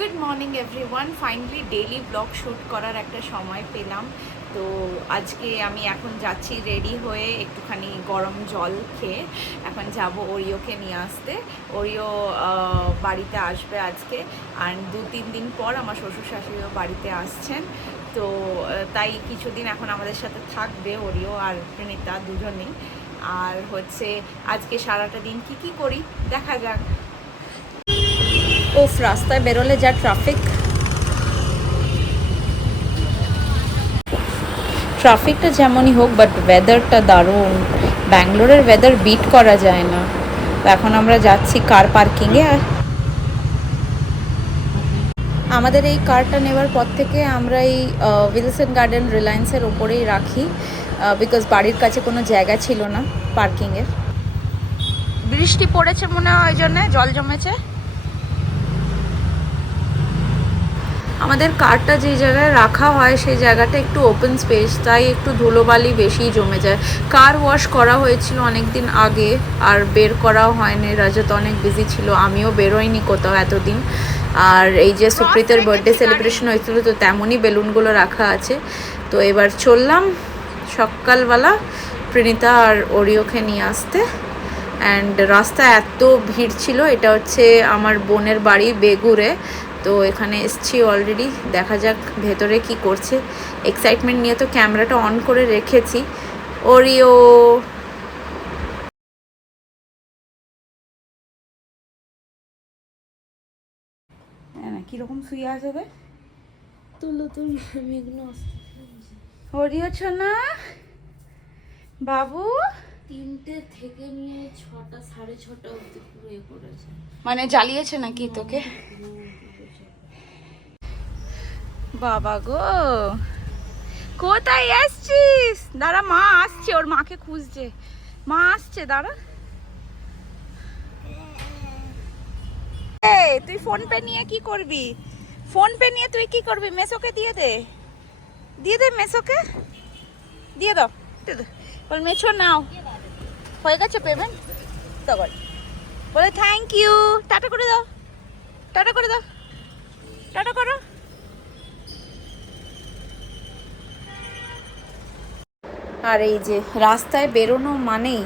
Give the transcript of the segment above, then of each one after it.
Good morning everyone. Finally daily blog shoot করার একটা সময় পেলাম। তো আজকে আমি এখন যাচ্ছি রেডি হয়ে, একটুখানি গরম জল খেয়ে এখন যাব ওরিওকে নিয়ে আসতে। ওরিও বাড়িতে আসবে আজকে, আর 2-3 দিন পর আমার শ্বশুর শাশুড়িও বাড়িতে আসছেন। তো তাই কিছুদিন এখন আমাদের সাথে থাকবে ওরিও আর প্রণীতা দুজনেই। আর হচ্ছে আজকে সারাটা দিন কি করি দেখা যাক। ওফ, রাস্তায় বেরোলে যা ট্রাফিকটা যেমনই হোক, বাট ওয়েদারটা দারুণ। ব্যাঙ্গালোরের ওয়েদার বিট করা যায় না। তো এখন আমরা যাচ্ছি কার পার্কিংয়ে। আর আমাদের এই কারটা নেওয়ার পর থেকে আমরা এই উইলসন গার্ডেন রিলায়েন্সের ওপরেই রাখি, বিকজ বাড়ির কাছে কোনো জায়গা ছিল না পার্কিংয়ের। বৃষ্টি পড়েছে মনে হয়, ওই জন্যে জল জমেছে। আমাদের কারটা যে জায়গায় রাখা হয় সেই জায়গাটা একটু ওপেন স্পেস, তাই একটু ধুলোবালি বেশি জমে যায়। কার ওয়াশ করা হয়েছিল অনেক দিন আগে, আর বের করাও হয়নি। রাজত অনেক বিজি ছিল, আমিও বেরোইনি কোথাও এতদিন। আর এই যে সুপ্রীতের বার্থডে সেলিব্রেশন হয়েছিল, তো তেমনই বেলুনগুলো রাখা আছে। তো এবার চললাম সকালবেলা প্রণীতা আর ওরিওকে নিয়ে আসতে। অ্যান্ড রাস্তা এত ভিড় ছিল। এটা হচ্ছে আমার বোনের বাড়ি বেগুরে। তো এখানে এসছি অলরেডি, দেখা যাক ভেতরে কি করছে। এক্সাইটমেন্ট নিয়ে তো ক্যামেরাটা অন করে রেখেছি। ওরিও কিরকম শুয়ে আসবে? তুলো মেঘনা ওরিও ছোনা বাবু 3টে থেকে নিয়ে 6টা 6:30 অবধি পুরো করেছে। মানে জ্বালিয়েছে নাকি তোকে? বাবা গো, কোথায় আসছিস? দাঁড়া, মা আসছে, ওর মাকে খুঁজছে। মা আসছে, দাঁড়া। এই তুই ফোন পে নিয়ে কি করবি? ফোন পে নিয়ে তুই কি করবি? মেসোকে দিয়ে দে, দিয়ে দে, মেসোকে দিয়ে দাও, দিয়ে দে। বল মেছো নাও, হয়ে গেছে পেমেন্ট। তখন বলে থ্যাংক ইউ, টাটা করে দাও, টাটা করে দাও, টাটা করো। আর এই যে রাস্তায় বেরোনো মানেই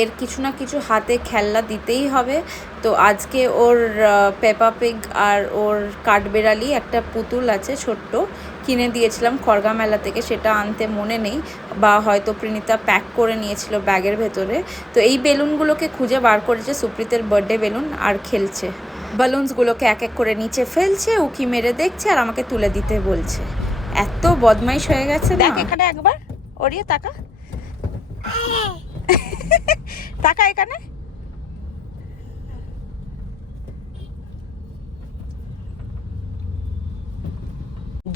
এর কিছু না কিছু হাতে খেলনা দিতেই হবে। তো আজকে ওর পেপা পিগ আর ওর কাঠবেড়ালি একটা পুতুল আছে ছোট্ট, কিনে দিয়েছিলাম খড়গা মেলা থেকে, সেটা আনতে মনে নেই, বা হয়তো প্রণীতা প্যাক করে নিয়েছিল ব্যাগের ভেতরে। তো এই বেলুনগুলোকে খুঁজে বার করেছে, সুপ্রীতের বার্থডে বেলুন, আর খেলছে। বালুনসগুলোকে এক এক করে নিচে ফেলছে, উকি মেরে দেখছে আর আমাকে তুলে দিতে বলছে। এত বদমাইশ হয়ে গেছে। দেখ এখানে একবার, ওরিয়ে তাকা, তাকা এখানে।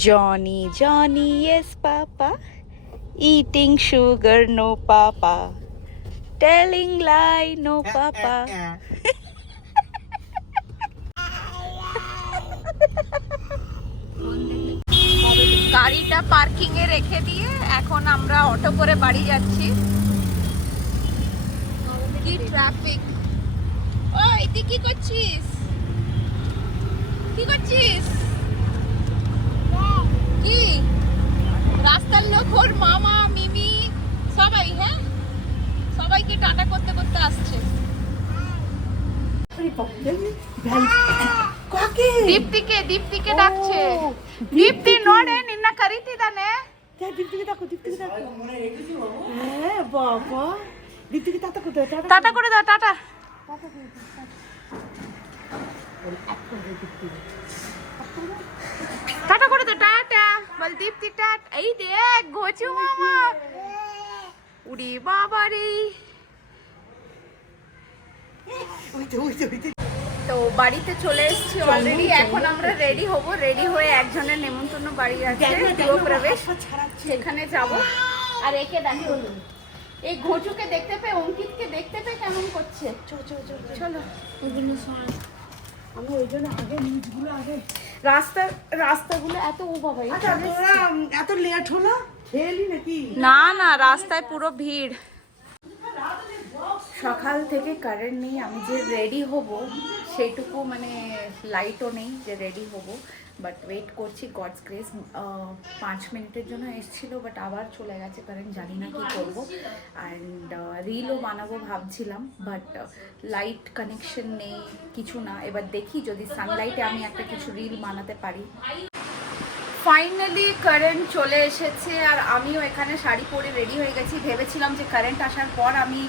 Johny Johny yes papa, eating sugar no papa, telling lie no papa. গাড়িটা পার্কিং এ রেখে দিয়ে এখন আমরা অটো করে বাড়ি যাচ্ছি। কি ট্রাফিক! ওই তুই কি করছিস? কি করছিস? কি রাস্তার লোক, ওর মামা মিমি সবাই, হ্যাঁ সবাইকে টাটা করতে করতে আসছে। দীপ্তিকে ডাকছে। দীপ্তি নোড়ে নিন্না করিತಿದಾನೆ। দীপ্তিকে দেখো, দীপ্তিকে দেখো। হ্যাঁ বাবা, দীপ্তিকে টাটা করে দাও, টাটা করে দাও, টাটা। টাটা করে দাও, টাটা বল দীপ্তি, টাটা। এই দেখ ঘোচু মামা, উড়ি বাবা রে। তো বাড়িতে চলে এসেছি অলরেডি। এখন আমরা রেডি হব, রেডি হয়ে একজনের নেমন্তন্ন বাড়ি আছে গৃহপ্রবেশ, সেখানে যাব। আর একে দেখো, এই ঘোচুকে দেখতে পেয়ে, অঙ্কিতকে দেখতে পেয়ে কেমন করছে। চলো আমি ওই জন্য আগে নিউজগুলো আগে রাস্তাগুলো এত, ও বাবা এত লেট হলো, খেলি নাকি? না না, রাস্তায় পুরো ভিড়। সকাল থেকে কারেন্ট নেই, আমি যে রেডি হব সেইটুকু মানে লাইটও নেই যে রেডি হব, বাট ওয়েট করছি গডস গ্রেস। 5 মিনিটের জন্য এসেছিলো বাট আবার চলে গেছে কারেন্ট, জানি না কি করব। অ্যান্ড রিলও বানাবো ভাবছিলাম, বাট লাইট কানেকশন নেই, কিছু না। এবার দেখি যদি সানলাইটে আমি একটা কিছু রিল বানাতে পারি। ফাইনালি কারেন্ট চলে এসেছে আর আমিও এখানে শাড়ি পরে রেডি হয়ে গেছি। ভেবেছিলাম যে কারেন্ট আসার পর আমি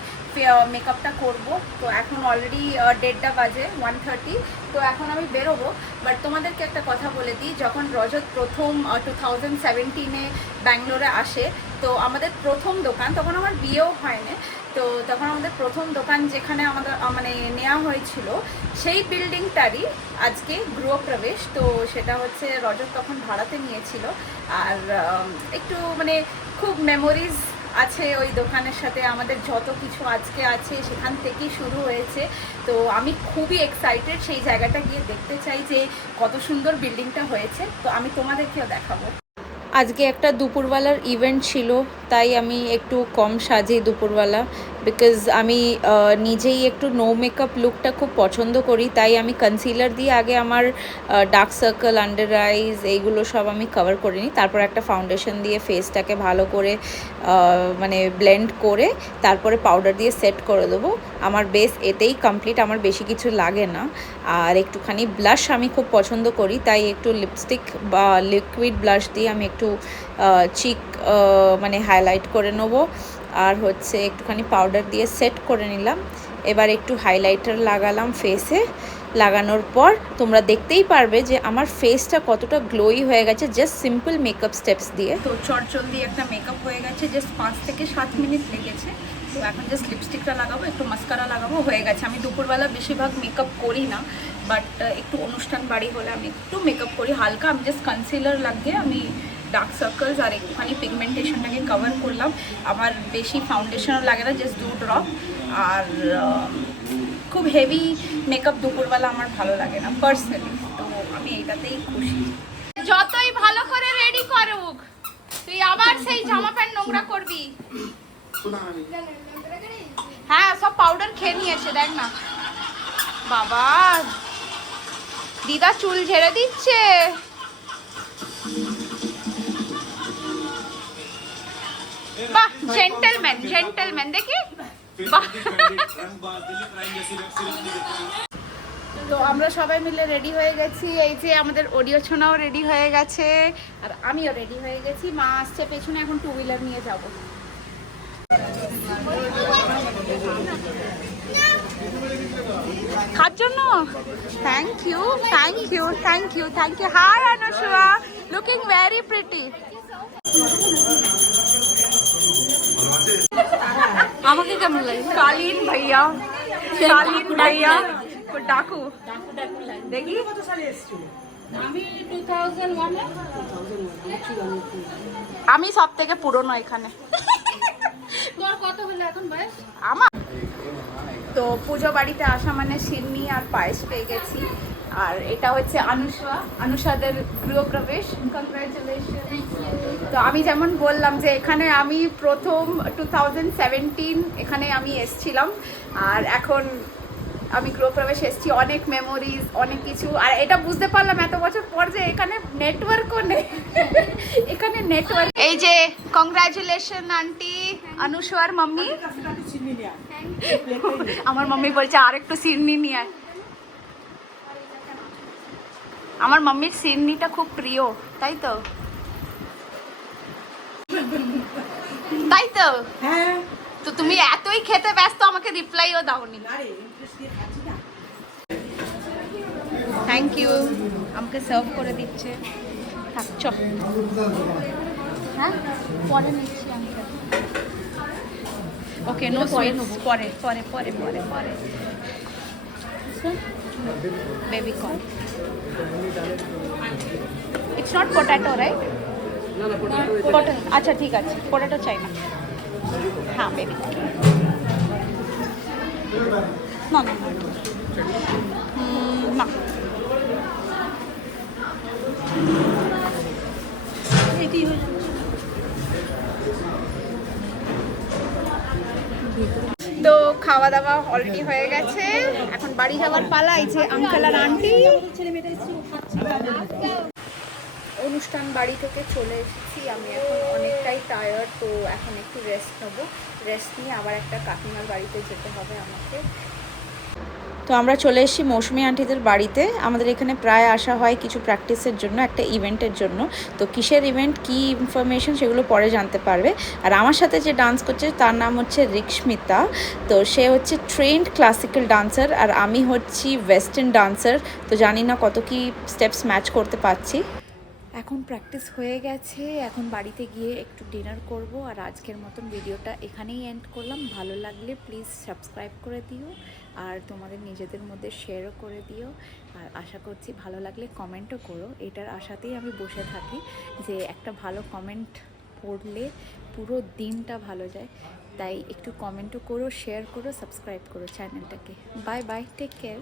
মেকআপটা করব, তো এখন অলরেডি 1:30 বাজে, 1:30। তো এখন আমি বেরোবো। বাট তোমাদেরকে একটা কথা বলে দিই, যখন রজত প্রথম 2017-এ ব্যাঙ্গালোরে আসে, তো আমাদের প্রথম দোকান, তখন আমার বিয়েও হয়নি, তো তখন আমাদের প্রথম দোকান যেখানে আমাদের মানে নেওয়া হয়েছিল, সেই বিল্ডিংটারই আজকে গৃহপ্রবেশ। তো সেটা হচ্ছে রজত তখন ভাড়াতে নিয়েছিল। আর একটু মানে খুব মেমোরিজ আছে ওই দোকানের সাথে, আমাদের যত কিছু আজকে আছে সেখান থেকেই শুরু হয়েছে। তো আমি খুবই এক্সাইটেড সেই জায়গাটা গিয়ে দেখতে চাই যে কত সুন্দর বিল্ডিংটা হয়েছে। তো আমি তোমাদেরকেও দেখাবো। আজকে একটা দুপুরবেলার ইভেন্ট ছিল, তাই আমি একটু কম সাজি দুপুরবেলা, বিকজ আমি নিজেই একটু নো মেকআপ লুকটা খুব পছন্দ করি। তাই আমি কনসিলার দিয়ে আগে আমার ডার্ক সার্কেল, আন্ডার আইজ এইগুলো সব আমি কভার করে নিই, তারপর একটা ফাউন্ডেশন দিয়ে ফেসটাকে ভালো করে মানে ব্লেন্ড করে তারপরে পাউডার দিয়ে সেট করে দেবো। আমার বেস এতেই কমপ্লিট, আমার বেশি কিছু লাগে না। আর একটুখানি ব্লাশ আমি খুব পছন্দ করি, তাই একটু লিপস্টিক বা লিকুইড ব্লাশ দিয়ে আমি একটু চিক মানে হাইলাইট করে নেবো। আর হচ্ছে একটুখানি পাউডার দিয়ে সেট করে নিলাম। এবার একটু হাইলাইটার লাগালাম ফেসে। লাগানোর পর তোমরা দেখতেই পারবে যে আমার ফেসটা কতটা গ্লোই হয়ে গেছে জাস্ট সিম্পল মেকআপ স্টেপস দিয়ে। তো চটজলদি একটা মেকআপ হয়ে গেছে, জাস্ট 5 থেকে 7 মিনিট লেগেছে। তো এখন জাস্ট লিপস্টিকটা লাগাবো, একটু মাস্কারা লাগাবো, হয়ে গেছে। আমি দুপুরবেলা বেশিরভাগ মেকআপ করি না, বাট একটু অনুষ্ঠান বাড়ি হলে আমি একটু মেকআপ করি হালকা। আমি জাস্ট কনসিলার লাগিয়ে আমি ডার্ক সার্কেলস আর একটুখানি পিগমেন্টেশনটাকে কভার করলাম। আমার বেশি ফাউন্ডেশনও লাগে না, জাস্ট 2 ড্রপ। আর খুব হেভি মেকআপ দুপুরবেলা আমার ভালো লাগে না পার্সোনালি, তো আমি এইটাতেই খুশি। যতই ভালো করে রেডি করুক, তুই আবার সেই জামা প্যান্ট নোংরা করবি। হ্যাঁ, সব পাউডার খেয়ে নিয়েছে, দেখ না বাবা। দিদা চুল ঝেড়ে দিচ্ছে। বাহ, জেন্টলম্যান জেন্টলম্যান, দেখি বাহ। তো আমরা সবাই মিলে রেডি হয়ে গেছি। এই যে আমাদের অডিও ছোনাও রেডি হয়ে গেছে আর আমিও রেডি হয়ে গেছি। মা আসছে পেছনে, এখন 2 হুইলার নিয়ে যাব। খাওয়ার জন্য thank you thank you thank you thank you. Hi Anushka, looking very pretty. আমাকে কেমন লাগে? কালীন ভাইয়া, কালীন ভাইয়া ডাকু দেখি। আমি 2001 এ আমি সব থেকে পুরনো এখানে। তোর কত হলো এখন বয়স? আমার তো পুজো বাড়িতে আসা মানে সিন্নি আর পায়েস পেয়ে গেছি। আর এটা হচ্ছে অনুষাদের গৃহপ্রবেশ। কংগ্রাচুলেশন। তো আমি যেমন বললাম যে এখানে আমি প্রথম 2017 এখানে আমি এসছিলাম, আর এখন আমি গৃহপ্রবেশ এসেছি। অনেক মেমোরিজ, অনেক কিছু। আর এটা বুঝতে পারলাম এত বছর পর যে এখানে নেটওয়ার্কও নেই। এখানে নেটওয়ার্ক। এই যে কংগ্রাচুলেশন আন্টি, অনুষার মাম্মি। আমার মাম্মি বলছে আর একটু সিন্নি নিয়ে আয়। আমার মাম্মির সিন্নিটা খুব প্রিয়, তাই তো? তাই তো? হ্যাঁ। তো তুমি এতই খেতে ব্যস্ত, আমাকে রিপ্লাইও দাওনি। থ্যাংক ইউ, আমাকে সার্ভ করে দিচ্ছে। থাকছ? হ্যাঁ, পরে নিচ্ছি আমি। ওকে, নো সুইটস, পরে পরে পরে পরে পরে। Baby corn, it's not potato right? Potato, আচ্ছা ঠিক আছে, পোট্যাটো চাই না। হ্যাঁ বেবি কর্ন। না না না, তো খাওয়া দাওয়া অলরেডি হয়ে গেছে, এখন বাড়ি যাওয়ার পালা। এই যে আঙ্কেল আর আন্টি। অনুষ্ঠান বাড়ি থেকে চলে এসেছি, আমি এখন অনেকটাই টায়ার্ড, তো এখন একটু রেস্ট নেবো। রেস্ট নিয়ে আবার একটা কাকিমার বাড়িতে যেতে হবে আমাকে। তো আমরা চলে এসেছি মৌসুমি আন্টিদের বাড়িতে। আমাদের এখানে প্রায় আসা হয় কিছু প্র্যাকটিসের জন্য, একটা ইভেন্টের জন্য। তো কিসের ইভেন্ট, কী ইনফরমেশন সেগুলো পরে জানতে পারবে। আর আমার সাথে যে ডান্স করছে তার নাম হচ্ছে রিক্সমিতা। তো সে হচ্ছে ট্রেন্ড ক্লাসিক্যাল ডান্সার, আর আমি হচ্ছি ওয়েস্টার্ন ডান্সার। তো জানি না কত কি স্টেপস ম্যাচ করতে পারছি। এখন প্র্যাকটিস হয়ে গেছে, এখন বাড়িতে গিয়ে একটু ডিনার করব। আর আজকের মতন ভিডিওটা এখানেই এন্ড করলাম। ভালো লাগলে প্লিজ সাবস্ক্রাইব করে দিও, আর তোমাদের নিজেদের মধ্যে শেয়ারও করে দিও। আর আশা করছি ভালো লাগলে কমেন্টও করো। এটার আশাতেই আমি বসে থাকি যে একটা ভালো কমেন্ট পড়লে পুরো দিনটা ভালো যায়। তাই একটু কমেন্টও করো, শেয়ার করো, সাবস্ক্রাইব করো চ্যানেলটাকে। Bye bye, take care.